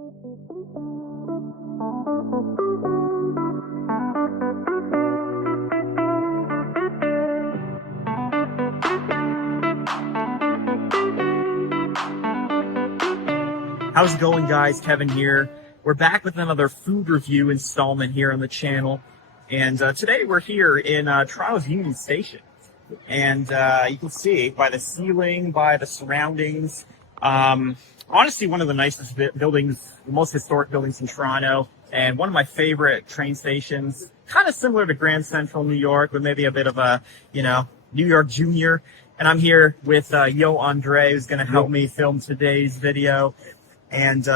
How's it going, guys? Kevin here. We're back with another food review installment here on the channel. And today we're here in Toronto's Union Station. And you can see by the ceiling, by the surroundings, honestly one of the nicest buildings, the most historic buildings in Toronto, and one of my favorite train stations, kind of similar to Grand Central New York, but maybe a bit of a, New York Junior. And I'm here with Andrei, who's going to help me film today's video. And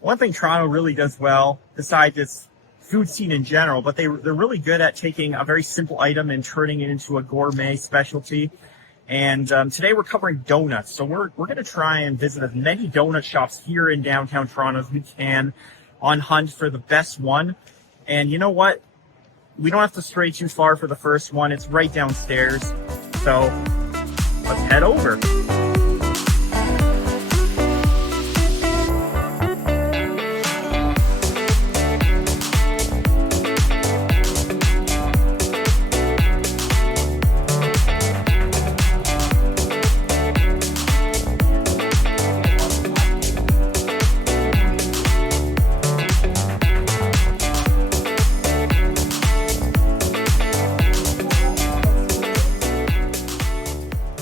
one thing Toronto really does well, besides its food scene in general, but they're really good at taking a very simple item and turning it into a gourmet specialty. And today we're covering donuts. So we're going to try and visit as many donut shops here in downtown Toronto as we can, on hunt for the best one. And you know what? We don't have to stray too far for the first one. It's right downstairs. So let's head over.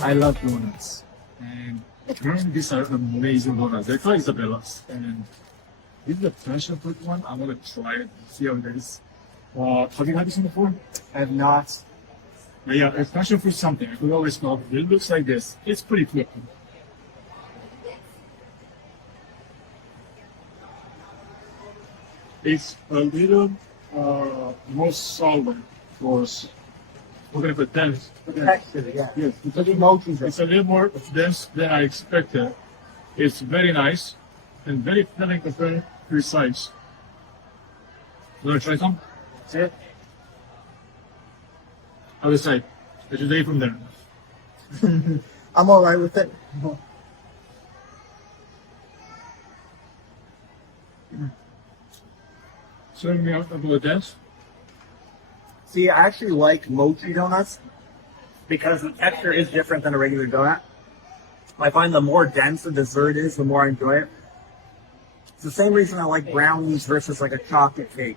I love donuts, and these are amazing donuts. They're called Isabella's, and this is the passion fruit one. I'm gonna try it, see how it is. Have you had this one before? I have not. But yeah, it's passion fruit something. I could always know. It looks like this. It's pretty quick. It's a little more solid, of course. We're gonna put dense. Texture, yeah. Yes, it's a little more dense than I expected. It's very nice and very filling and very precise. You wanna try some? That's it. Other side. It's a day from there. I'm all right with it. Serving me out a little dense. See, I actually like mochi donuts because the texture is different than a regular donut. I find the more dense the dessert is, the more I enjoy it. It's the same reason I like brownies versus like a chocolate cake.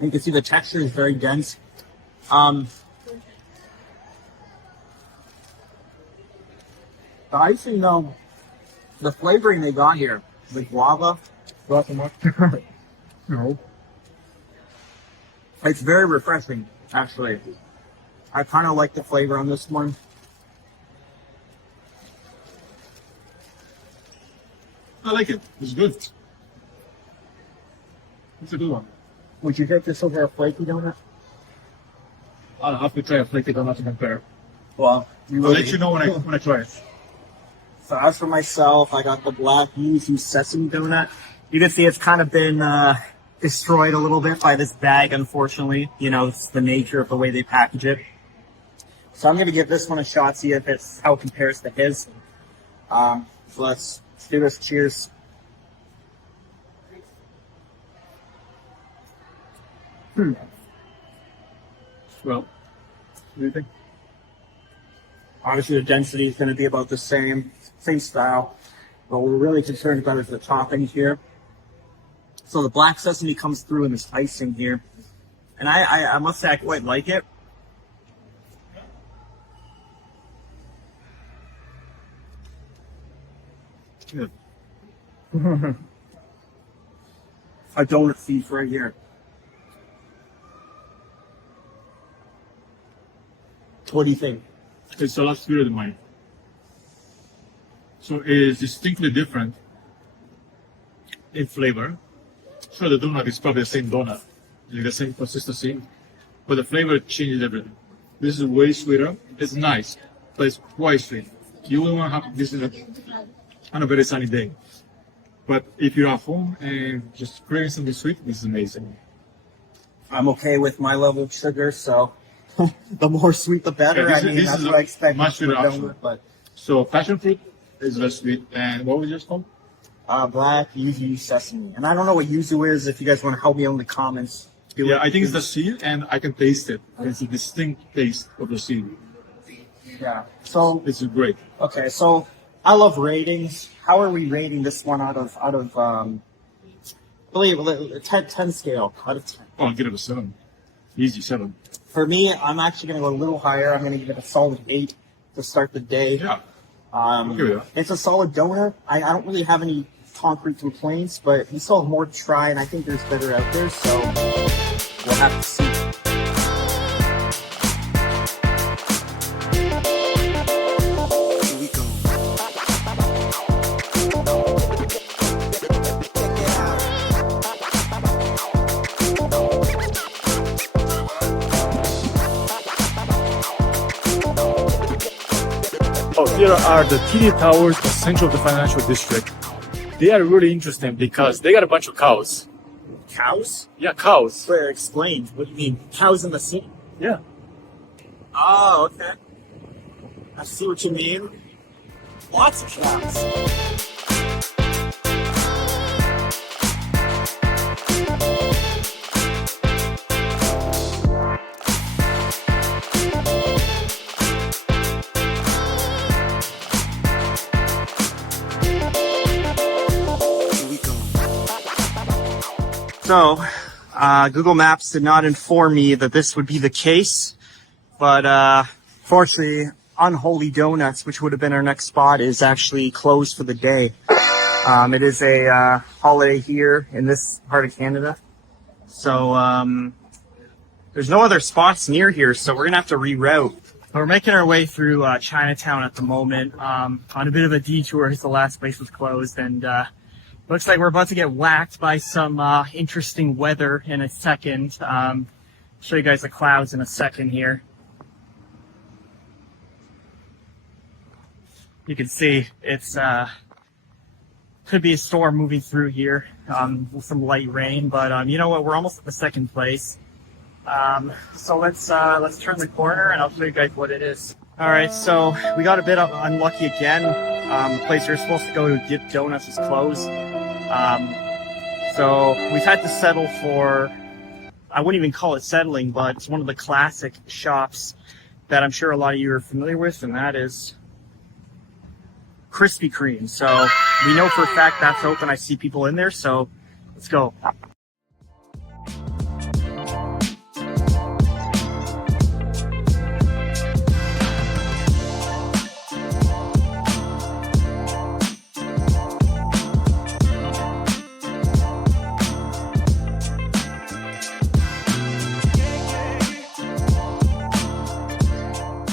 You can see the texture is very dense. The icing though, the flavoring they got here, the guava, No. it's very refreshing, actually. I kind of like the flavor on this one. I like it. It's good. It's a good one. Would you take this over a flaky donut? I'll have to try a flaky donut to compare. Well, I'll let you know when I try it. So as for myself, I got the black yuzu sesame donut. You can see it's kind of been destroyed a little bit by this bag, unfortunately. You know, it's the nature of the way they package it. So I'm going to give this one a shot, see if it's how it compares to his. So let's do this. Cheers. Well, what do you think? Obviously, the density is going to be about the same style. What we're really concerned about is the toppings here. So the black sesame comes through in this icing here. And I must say I quite like it. Good. A donut thief right here. What do you think? It's a lot sweeter than mine. So it is distinctly different in flavor. Sure, the donut is probably the same donut, like the same consistency, but the flavor changes everything. This is way sweeter. It's nice, but it's quite sweet. You will want to have this on a very sunny day. But if you're at home and just craving something sweet, this is amazing. I'm okay with my level of sugar, so the more sweet the better. Yeah, I mean, that's what I expect. Much sweeter option. But So passion fruit is less sweet. And what was yours called? black, yuzu, sesame. And I don't know what yuzu is. If you guys want to help me out in the comments. Yeah, I think it's the seed, and I can taste it. It's a distinct taste of the seed. Yeah. So It's great. okay, so I love ratings. How are we rating this one out of believe it, 10 scale out of 10? Oh, I'll give it a 7. Easy 7. For me, I'm actually gonna go a little higher. I'm gonna give it a solid 8 to start the day. Yeah. Give it a- It's a solid donut. I don't really have any concrete complaints, but we still have more to try, and I think there's better out there, so we'll have to see. Here we go. Oh, here are the Detours, the center of the financial district. They are really interesting because they got a bunch of cows. Cows? Yeah, cows. Where explained. What do you mean? Cows in the city? Yeah. Oh, okay. I see what you mean. Lots of cows. So, Google Maps did not inform me that this would be the case, but fortunately, Unholy Donuts, which would have been our next spot, is actually closed for the day. It is a holiday here in this part of Canada, so there's no other spots near here, so we're gonna have to reroute. We're making our way through Chinatown at the moment, on a bit of a detour because the last place was closed, and looks like we're about to get whacked by some interesting weather in a second. Show you guys the clouds in a second here. You can see it's could be a storm moving through here with some light rain, but you know what? We're almost at the second place. So let's turn the corner and I'll show you guys what it is. All right, so we got a bit unlucky again. The place we were supposed to go to get donuts is closed. So we've had to settle for, I wouldn't even call it settling, but it's one of the classic shops that I'm sure a lot of you are familiar with, and that is Krispy Kreme. So we know for a fact that's open. I see people in there, so let's go.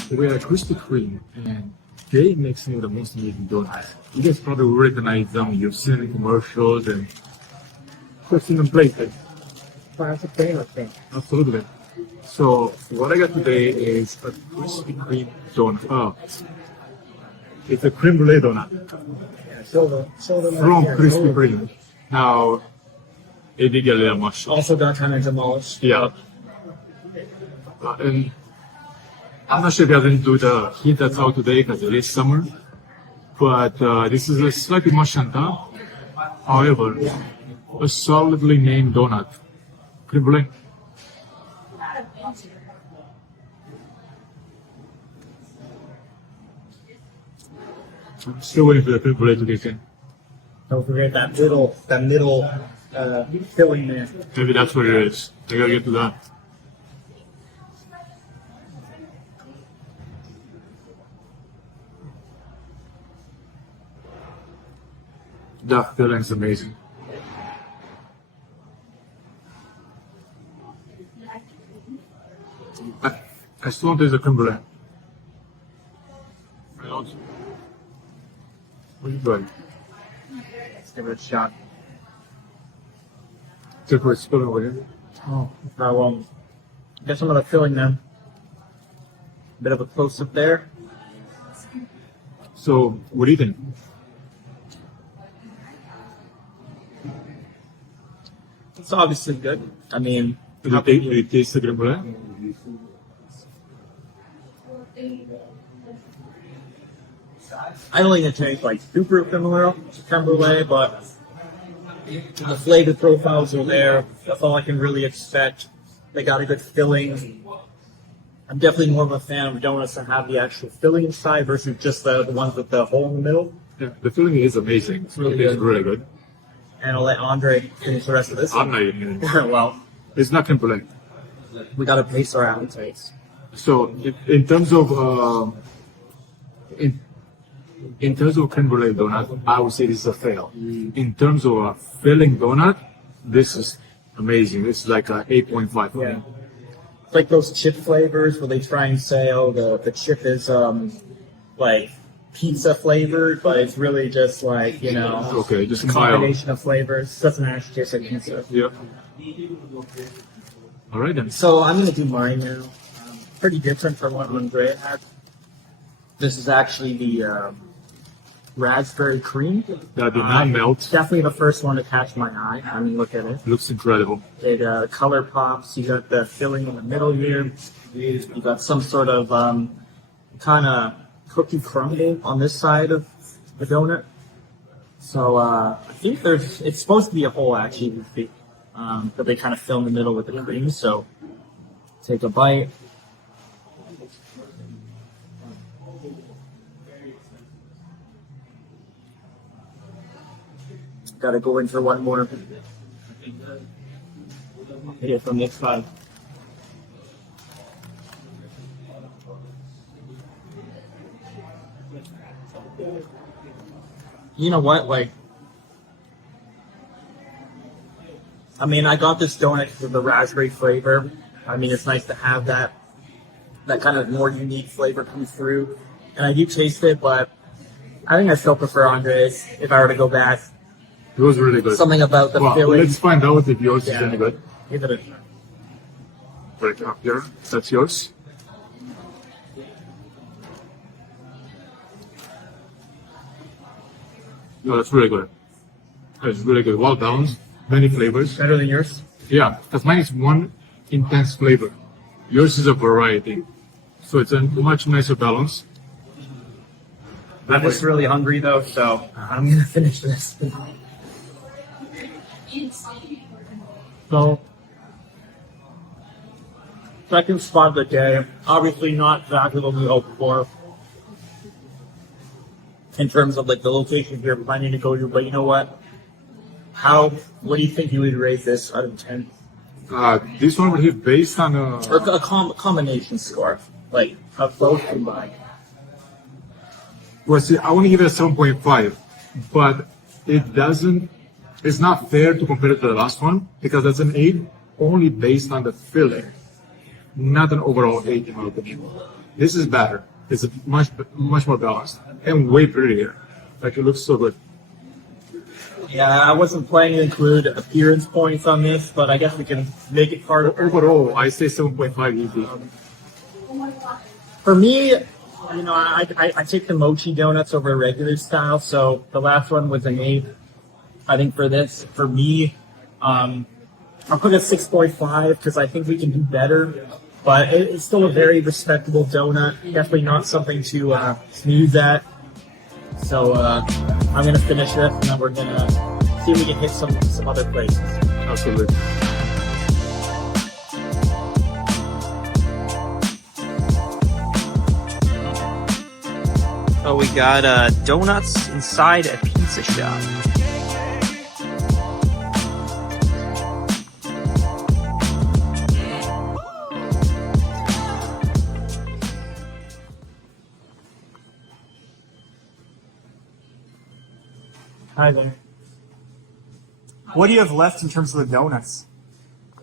We are Krispy Kreme, and they make some of the most amazing donuts. You guys probably recognize them. You've seen in commercials and seen them places. Classic donut thing. Absolutely. So what I got today is a Krispy Kreme donut. Oh, it's a creme brulee donut Yeah, show them from Krispy Kreme. Now, it did get a little much. Also got kind of demolished. Yeah. And I'm not sure if they're going to do the heat that's out today because it is summer. But this is a slightly more chanta. However, a solidly named donut. Creme brulee. I'm still waiting for the creme brulee to kick in. Don't forget that middle filling there. Maybe that's what it is. I gotta get to that. That filling's amazing. I still want to taste the creme brulee. What are you doing? Let's give it a shot. Check where it's spilling over here. Oh, get some of the filling then. Bit of a close up there. So, what do you think? It's obviously good. I mean, Do you taste the creme brulee? I don't think it tastes like super similar to creme brulee, but the flavor profiles are there. That's all I can really expect. They got a good filling. I'm definitely more of a fan of donuts that have the actual filling inside versus just the ones with the hole in the middle. Yeah, the filling is amazing. It's really good. And I'll let Andrei finish the rest of this. I'm not eating it. Well, It's not creme brulee. we got to pace our appetites. So in terms of in terms of creme brulee donut, I would say this is a fail. In terms of a filling donut, this is amazing. This is like a 8.5 for me. It's like those chip flavors where they try and say, oh, the chip is like pizza flavored, but it's really just like, you know, Okay, just a combination of flavors. Doesn't actually taste like pizza. Yep. All right then. So I'm going to do mine now. Pretty different from what Andrei had. This is actually the raspberry cream. That did not melt. Definitely the first one to catch my eye. I mean, look at it. Looks incredible. It color pops. You got the filling in the middle here. You got some sort of kind of cookie crumble on this side of the donut. So I think it's supposed to be a hole actually, but they kind of fill in the middle with the cream. So take a bite. Got to go in for one more. Hit it from this side. You know what? Like, I mean, I got this donut with the raspberry flavor. I mean, it's nice to have that kind of more unique flavor come through. And I do taste it, but I think I still prefer Andrei's if I were to go back. It was really good. Something about the Well, filling. let's find out if yours is any good. Give it a try. Break up here. That's yours. No, that's really good. It's really good. Well balanced. Many flavors. Better than yours? Yeah, because mine is one intense flavor. Yours is a variety. So it's a much nicer balance. I'm just really hungry though, so I'm gonna finish this. So, second spot of the day. Obviously not exactly what we hoped for in terms of like the location we were planning to go to, but you know what? What do you think you would rate this out of 10? This one over here based on Or a combination score, like of both combined. well, see, I want to give it a 7.5, but it's not fair to compare it to the last one because that's an 8 only based on the filling, not an overall 8 in my opinion. This is better. It's much more balanced and way prettier. Like it looks so good. Yeah, I wasn't planning to include appearance points on this, but I guess we can make it part of Overall, I say 7.5 easy. For me, you know, I take the mochi donuts over a regular style, so the last one was an 8. I think for this, for me, I'll put it 6.5 because I think we can do better, but it's still a very respectable donut. Definitely not something to snooze at. So I'm going to finish this and then we're going to see if we can hit some other places. Absolutely. So we got donuts inside a pizza shop. Hi there. What do you have left in terms of the donuts?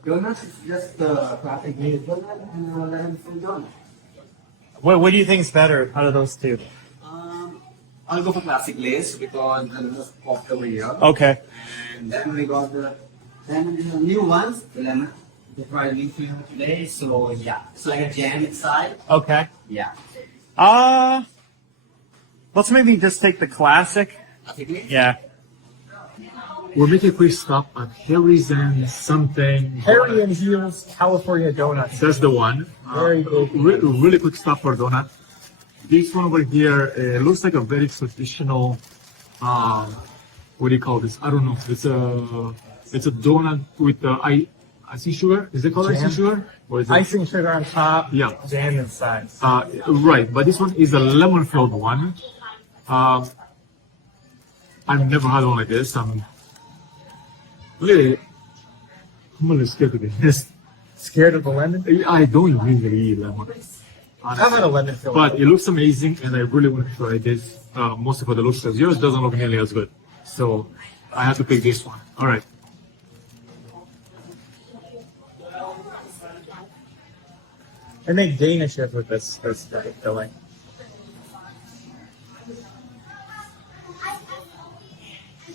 Donuts is just the classic glazed donut and lemon fruit donut. What do you think is better out of those two? I'll go for classic glaze because the most popular here. Okay. And then we got the new ones, the lemon. They tried new flavor today, so yeah. It's like a jam inside. Okay. Yeah. Let's maybe just take the classic. Classic glaze? Yeah. We're making a quick stop on Harry's and something. Harry and Heels California Donuts. That's the one. Very good. Really quick stop for a donut. This one over here looks like a very traditional. What do you call this? I don't know. It's a donut with icing sugar. Is it called Jam? icing sugar? Or is it? Icing sugar on top, Yeah. jam inside. Right, but this one is a lemon filled one. I've never had one like this. I'm a little scared of this. Scared of the lemon? I don't usually eat lemon. I've had a lemon filled. But it looks amazing, and I really want to try this. Mostly for the looks, because yours doesn't look nearly as good. So I have to pick this one. All right. They make Danish with this filling.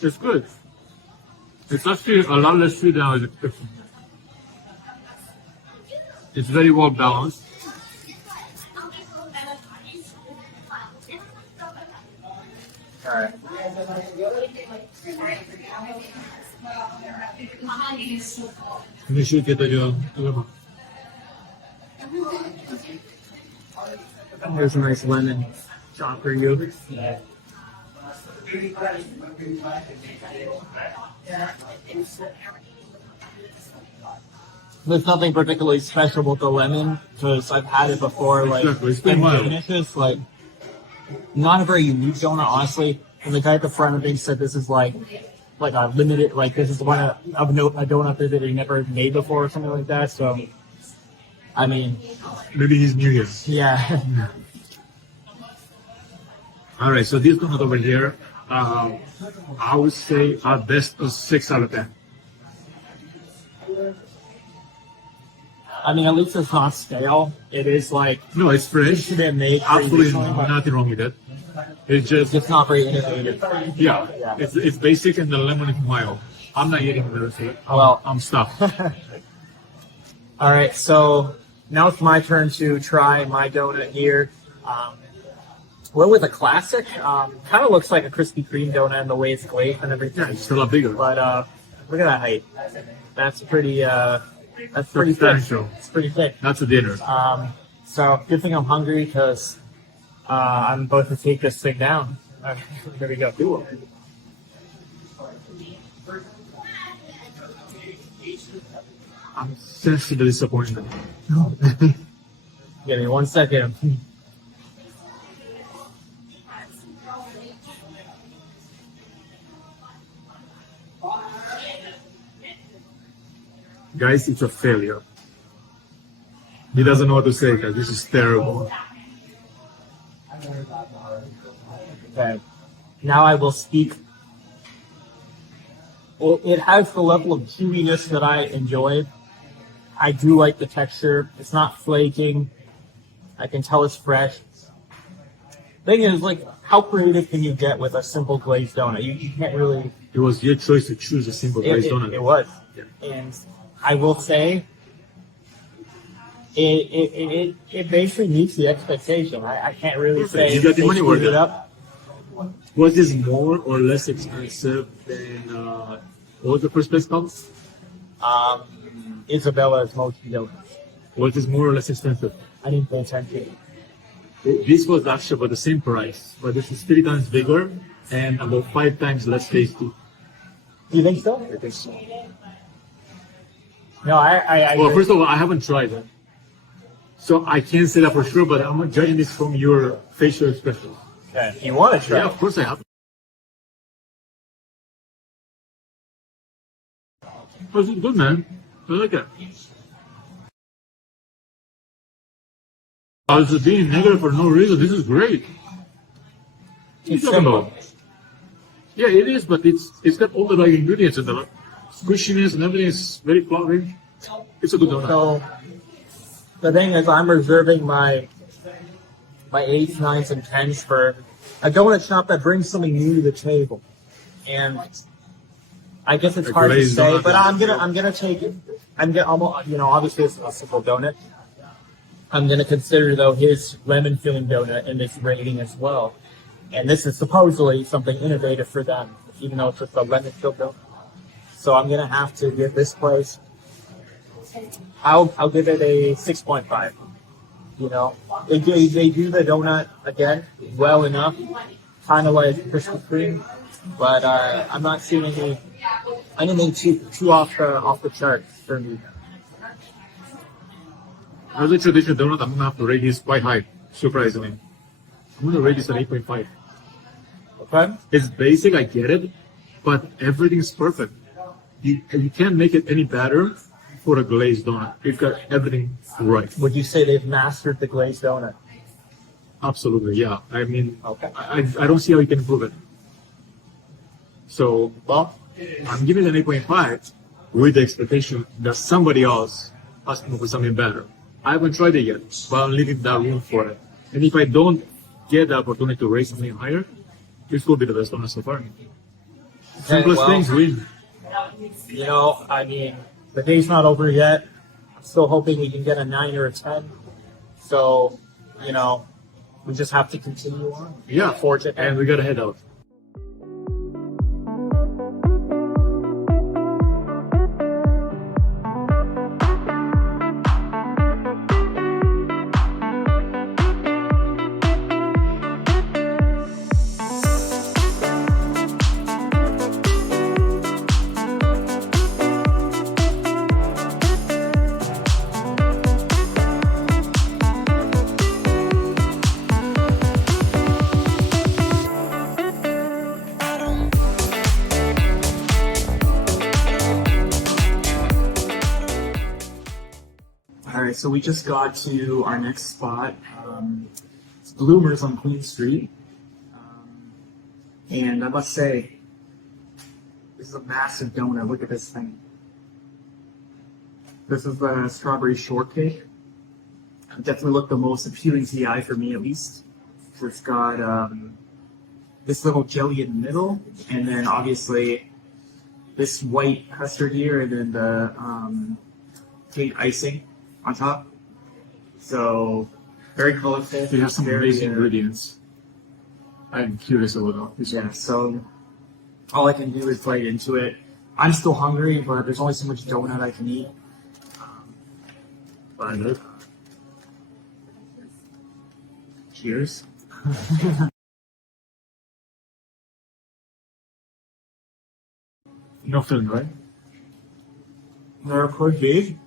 It's good. It's actually a lot less sweet than I was expecting. It's very well balanced. Alright. Make sure you get the lemon. There's a nice lemon shot for you. There's nothing particularly special with the lemon because I've had it before. Like, Exactly. It's been mild. Danishes, like, not a very unique donut, honestly. And the guy at the front of me said this is like a limited, like this is one of a donut that he never made before or something like that. So, I mean, Maybe he's new here. yeah. All right, so this donut over here, I would say at best a 6 out of 10. I mean, at least it's not stale. It is like No, it's fresh. it's been made Absolutely previously, but nothing wrong with that. It's just, it's not very innovative. yeah, Yeah. it's basic and the lemon is mild. I'm not eating the rest of it. Well- I'm stuffed. All right, so now it's my turn to try my donut here. We're with a classic. Kind of looks like a Krispy Kreme donut in the way it's glazed and everything. Yeah, it's a lot bigger. But look at that height. That's pretty. That's pretty thick. Substantial. It's pretty thick. That's a dinner. So good thing I'm hungry because I'm about to take this thing down. Here we go. I'm sensing the disappointment. Give me 1 second. Guys, it's a failure. He doesn't know what to say because this is terrible. Okay. Now I will speak. Well, it has the level of chewiness that I enjoy. I do like the texture. It's not flaking. I can tell it's fresh. Thing is, like, how creative can you get with a simple glazed donut? You can't really. It was your choice to choose a simple glazed donut. It was. Yeah. And I will say, it basically meets the expectation. I can't really say You got the they money worth screwed it then. up. Was this more or less expensive than what was the first place called? Isabella's Mochi Donuts. Was this more or less expensive? I didn't pay attention. This was actually about the same price, but this is 3 times bigger and about 5 times less tasty. Do you think so? I think so. No, I Well, first of all, I haven't tried it, so I can't say that for sure. But I'm judging this from your facial expression. okay. You want to try? Yeah, of course I have. Oh, this is good, man. I like it. I was being negative for no reason. This is great. What are you It's talking simple. about? Yeah, it is, but it's got all the right ingredients in the squishiness and everything is very fluffy. It's a good donut. So the thing is, I'm reserving my 8s, 9s, and 10s for a donut shop that brings something new to the table. And I guess it's A hard to glazed say, donut. but I'm gonna take it. Obviously it's a simple donut. I'm gonna consider though his lemon filling donut in this rating as well. And this is supposedly something innovative for them, even though it's just a lemon filled donut. So I'm gonna have to give this place. I'll give it a 6.5. You know, they do the donut again well enough, kind of like Krispy Kreme, but I'm not seeing anything too off the charts for me. As a traditional donut, I'm gonna have to rate this quite high, surprisingly. I'm gonna rate this an 8.5. Okay. It's basic, I get it, but everything's perfect. You can't make it any better for a glazed donut. You've got everything right. Would you say they've mastered the glazed donut? Absolutely, yeah. I mean, Okay. I don't see how you can improve it. So, Well, I'm giving it an 8.5 with the expectation that somebody else has come up with something better. I haven't tried it yet, but I'm leaving that room for it. And if I don't get the opportunity to raise something higher, this will be the best donut so far. Simplest well, things win. you know, I mean, the day's not over yet. I'm still hoping we can get a 9 or a 10. So, you know, we just have to continue on. Yeah, Forge it. and we gotta head out. All right, so we just got to our next spot. It's Bloomers on Queen Street. And I must say, this is a massive donut. Look at this thing. This is the strawberry shortcake. Definitely looked the most appealing to the eye for me, at least. So it's got this little jelly in the middle, and then obviously this white custard here, and then the cake icing on top. So very colorful. They have some very, amazing ingredients. I'm curious about this Yeah, one. so all I can do is bite into it. I'm still hungry, but there's only so much donut I can eat. But cheers. No filling, right? They're quite big.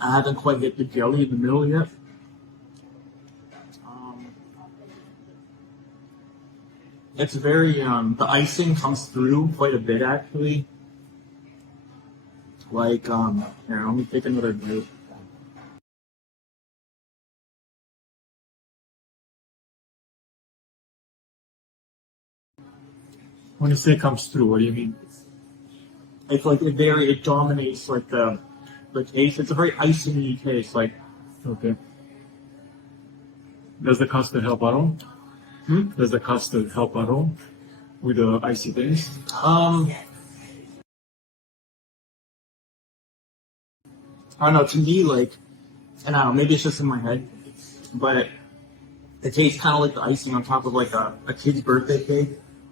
I haven't quite hit the jelly in the middle yet. It's very, the icing comes through quite a bit actually. Like, here, let me take another bite. When you say it comes through, what do you mean? It's like it dominates like the taste. It's a very icy taste. Like, Okay. Does the custard help at all? Does the custard help at all with the icy taste? I don't know. To me, like, and I don't know. Maybe it's just in my head, but it tastes kind of like the icing on top of like a kid's birthday cake.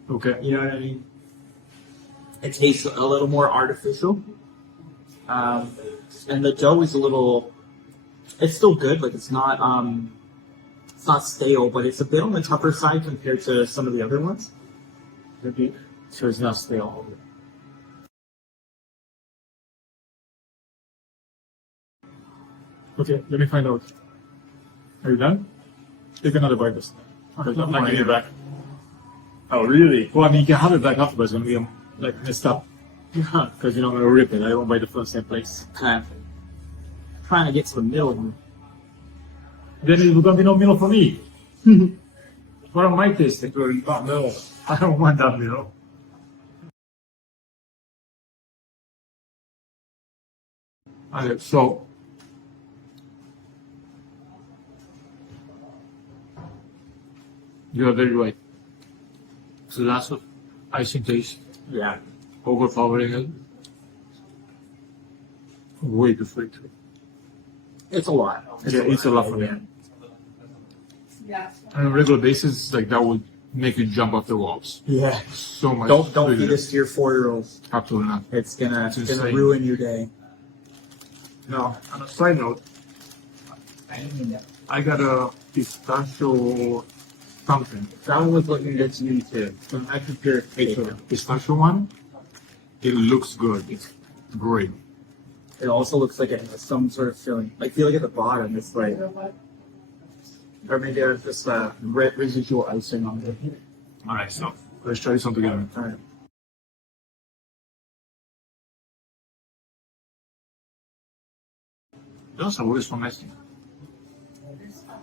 Okay. You know what I mean? It tastes a little more artificial. And the dough is a little, it's still good, like it's not stale, but it's a bit on the tougher side compared to some of the other ones. Maybe. So it's not stale. Okay, let me find out. Are you done? Take another bite this time. Okay, I'm not giving it back. Oh, really? Well, I mean, you can have it back afterwards when we like messed up. Because you know I'm gonna rip it. I don't buy the first same place. Kind of trying to get to the middle. Then it will be no meal for me. What am I tasting? No, I don't want that meal. Okay, so you are very right. It's a lot of icing taste, Yeah. overpowering it. Way too sweet. It's a lot. Yeah, it's a lot for me. On a regular basis, like that would make you jump off the walls. Yeah. So much. Don't sweeter. feed this to your 4-year-olds. Absolutely not. It's gonna insane. ruin your day. Now, on a side note, I got a pistachio something. That one was looking good to me too. So I compare it So pistachio one, it looks good. It's great. It also looks like it has some sort of filling. I feel like at the bottom it's like, or maybe there's just residual icing on it. All right, so let's try this one together. All right. Those are really nice.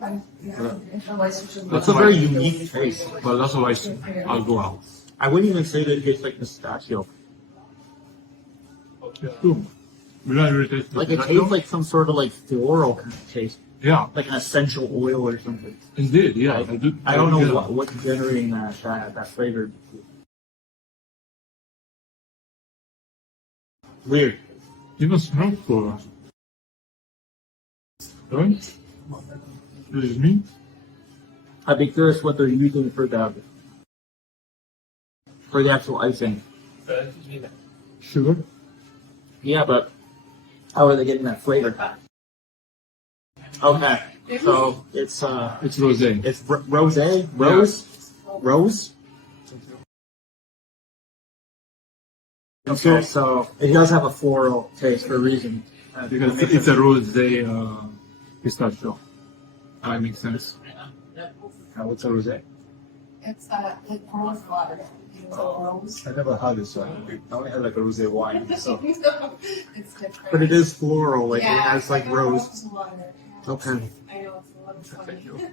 That's a very unique taste. But that's what I'll go out. I wouldn't even say that it tastes like pistachio. Ooh. Really tastes Like it tastes like some sort of like floral kind of taste, yeah, like an essential oil or something. indeed, yeah. I don't know what's generating that flavor. Weird. Even smell for right? This is me. I'd be curious what they're using for the actual icing. Sugar. Yeah, but how are they getting that flavor? Okay, so it's rosé. it's rose. Okay, so it does have a floral taste for a reason. Because it's a rosé pistachio. That makes sense. What's a rosé? It's like rose water. Rose. I never had this one. I only had like a rosé wine. So. It's different. But it is floral, like Yeah, it has like a rose. water. Okay. I know it's a lot of fun.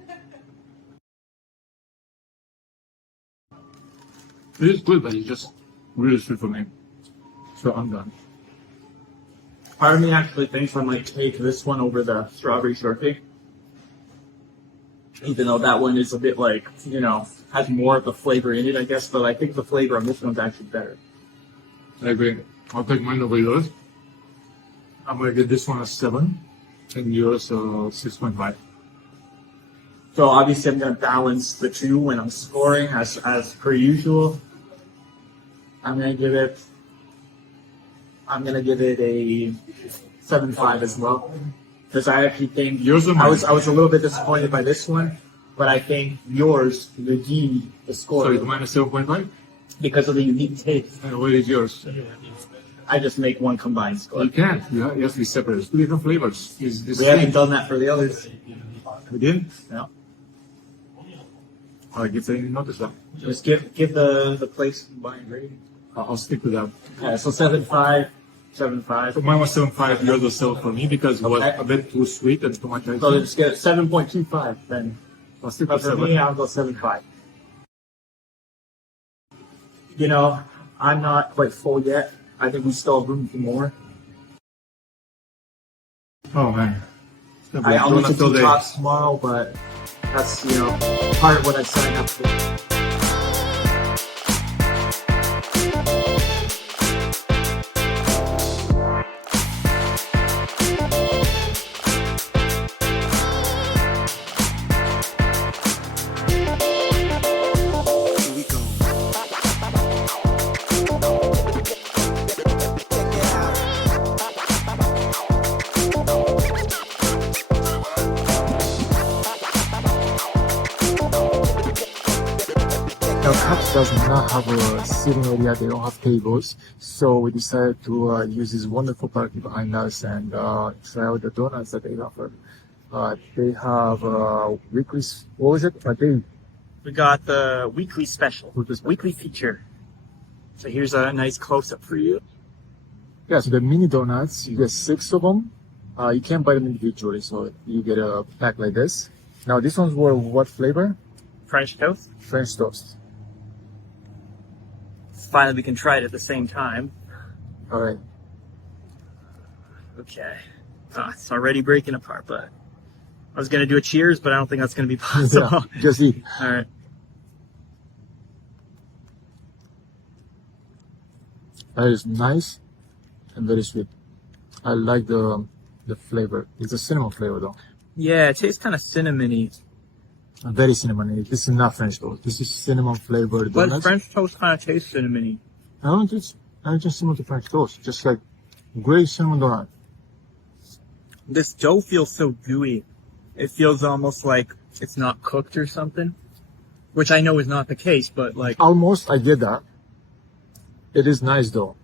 It is good, but it's just really sweet for me. So I'm done. Part of me actually thinks I might take this one over the strawberry shortcake. Even though that one is a bit like, has more of the flavor in it, I guess. But I think the flavor on this one's actually better. I agree. I'll take mine over yours. I'm gonna get this one a 7 and yours a 6.5. So obviously I'm going to balance the two when I'm scoring as per usual. I'm going to give it a 7.5 as well. Because I actually think Yours or I mine? was a little bit disappointed by this one, but I think yours redeemed the score So it's minus 7.5? because of the unique taste. And what is yours? I just make one combined score. You can't. You have to be separate. It's 2 different flavors. It's the We haven't same. done that for the others. We did? No. I guess I didn't notice that. Just give the place combined rating. I'll stick to that. Yeah, so 7.5, 7.5. So mine was 7.5, yours was 7 for me because it was Okay. a bit too sweet and too much icing. So just get 7.25 then. I'll stick But to for 7. me, I'll go 7.5. I'm not quite full yet. I think we still have room for more. Oh man. I'll eat the Until two they- tops tomorrow, but that's, part of what I signed up for. Now, Caps does not have a sitting area, they don't have tables, so we decided to use this wonderful parking behind us and try out the donuts that they offer. They have weekly, what was it? A day. We got the weekly special, Weekly special. weekly feature. So here's a nice close-up for you. Yeah, so the mini donuts, you get 6 of them. You can't buy them individually, so you get a pack like this. Now, these ones were what flavor? French toast. French toast. Finally, we can try it at the same time. All right. Okay. It's already breaking apart, but I was going to do a cheers, but I don't think that's going to be possible. Yeah, just eat. All right. That is nice and very sweet. I like the flavor. It's a cinnamon flavor though. Yeah, it tastes kind of cinnamony. Very cinnamony. This is not French toast. This is cinnamon flavored But donuts. French toast kind of tastes cinnamony. I don't just similar to French toast. Just like great cinnamon donut. This dough feels so gooey. It feels almost like it's not cooked or something, which I know is not the case, but like, Almost, I get that. It is nice though.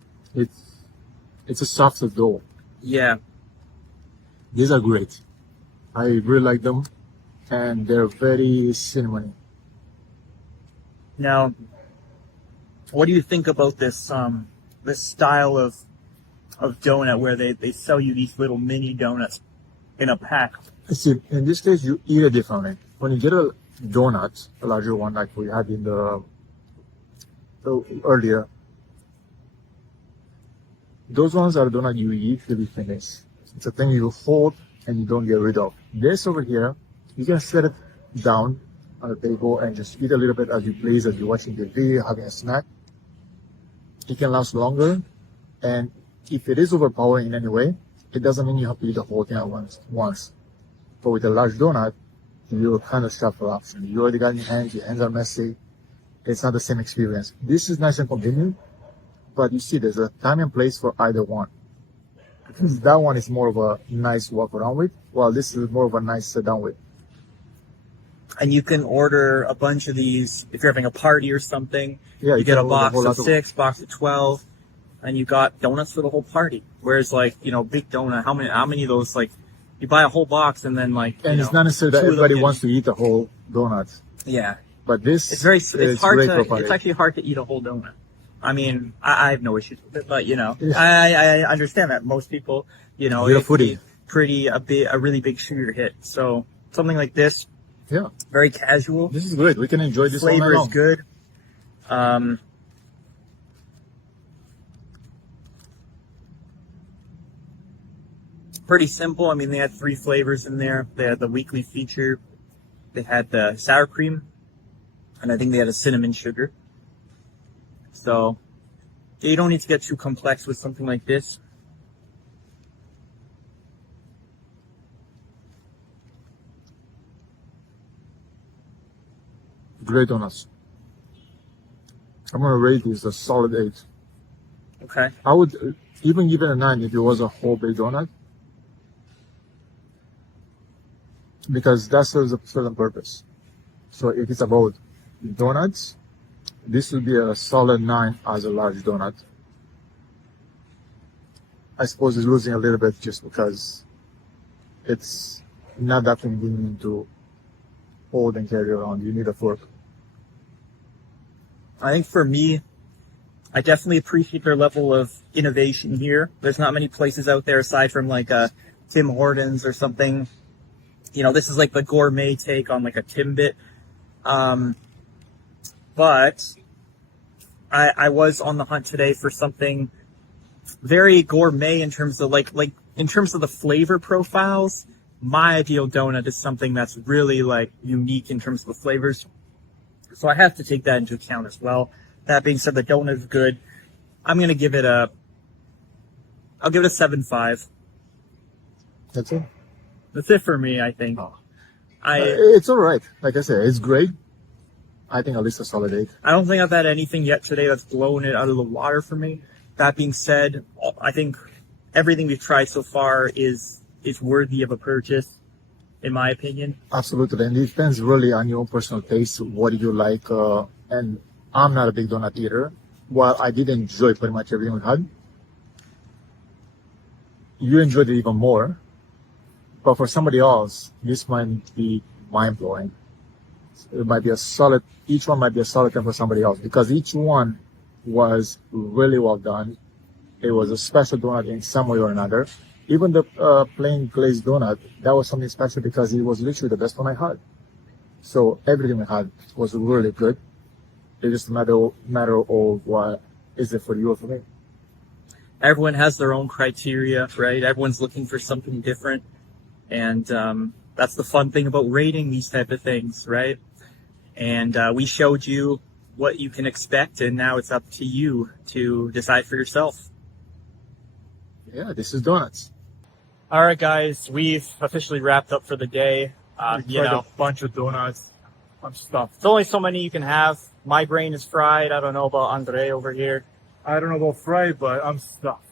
It's a softer dough. yeah. These are great. I really like them, and they're very cinnamony. Now, what do you think about this this style of donut where they sell you these little mini donuts in a pack? See, in this case, you eat it differently. When you get a donut, a larger one like we had in the earlier, those ones are donut you eat till you finish. It's a thing you hold and you don't get rid of. This over here, you can set it down on the table and just eat a little bit as you please, as you're watching TV, having a snack. It can last longer, and if it is overpowering in any way, it doesn't mean you have to eat the whole thing at once. But with a large donut, you're kind of strapped for option. You already got in your hands are messy. It's not the same experience. This is nice and convenient, but you see there's a time and place for either one. That one is more of a nice walk around with, while this is more of a nice sit down with. And you can order a bunch of these if you're having a party or something. Yeah, you get a can order box whole of lot 6, box of 12, and you got donuts for the whole party. Whereas like, you know, big donut, how many of those, like, you buy a whole box and then like, And you it's know, not necessarily that 2 of them everybody get- wants to eat the whole donut. Yeah. But this It's is hard great to, for a party. it's actually hard to eat a whole donut. I mean, I have no issues with it, but you know, Yeah. I understand that most people, you know, You're a it can foodie. be a really big sugar hit. So something like this, Yeah, very casual. this is great. We can enjoy this all night Flavor is long. good. Pretty simple. I mean, they had 3 flavors in there. They had the weekly feature. They had the sour cream, and I think they had a cinnamon sugar. So you don't need to get too complex with something like this. Great donuts. I'm gonna rate this a solid 8. Okay. I would even give it a 9 if it was a whole baked donut, because that serves a certain purpose. So if it's about donuts, this will be a solid 9 as a large donut. I suppose it's losing a little bit just because it's not that convenient to hold and carry around. You need a fork. I think for me, I definitely appreciate their level of innovation here. There's not many places out there aside from like a Tim Hortons or something. You know, this is like the gourmet take on like a Timbit. But I was on the hunt today for something very gourmet in terms of like in terms of the flavor profiles. My ideal donut is something that's really like unique in terms of the flavors. So I have to take that into account as well. That being said, the donut is good. I'm gonna give it I'll give it a 7.5. That's it. That's it for me, I think. Oh. I It's all right. Like I said, it's great. I think at least a solid 8. I don't think I've had anything yet today that's blown it out of the water for me. That being said, I think everything we've tried so far is worthy of a purchase, in my opinion. Absolutely, and it depends really on your own personal taste. What do you like? And I'm not a big donut eater. While I did enjoy pretty much everything we had, you enjoyed it even more. But for somebody else, this might be mind-blowing. It might be each one might be a solid 10 for somebody else, because each one was really well done. It was a special donut in some way or another. Even the plain glazed donut, that was something special because it was literally the best one I had. So everything we had was really good. It's just a matter of what is it for you or for me. Everyone has their own criteria, right? Everyone's looking for something different. And that's the fun thing about rating these type of things, right? And we showed you what you can expect, and now it's up to you to decide for yourself. Yeah, this is donuts. All right, guys, we've officially wrapped up for the day. You tried a bunch of donuts. I'm stuffed. It's only so many you can have. My brain is fried. I don't know about Andrei over here. I don't know about fried, but I'm stuffed.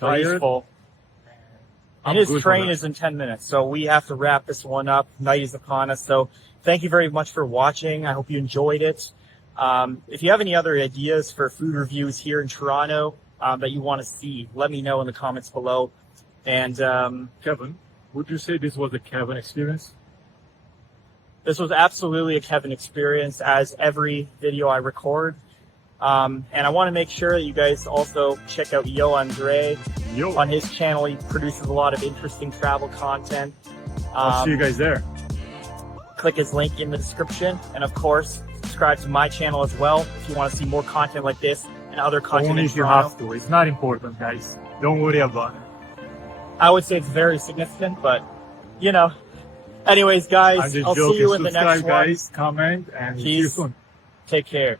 So he's Tired. full. And his train is in 10 minutes, so we have to wrap this one up. Night is upon us, so thank you very much for watching. I hope you enjoyed it. If you have any other ideas for food reviews here in Toronto that you want to see, let me know in the comments below. And Kevin, would you say this was a Kevin experience? this was absolutely a Kevin experience, as every video I record. And I want to make sure that you guys also check out Andrei. On his channel, he produces a lot of interesting travel content. I'll see you guys there. Click his link in the description, and of course, subscribe to my channel as well if you want to see more content like this and other content. Only in if you Toronto. have to. It's not important, guys. Don't worry about it. I would say it's very significant, but you know. Anyways, guys, I'll see you in the next one. Guys, comment, and see you Peace. soon. Take care.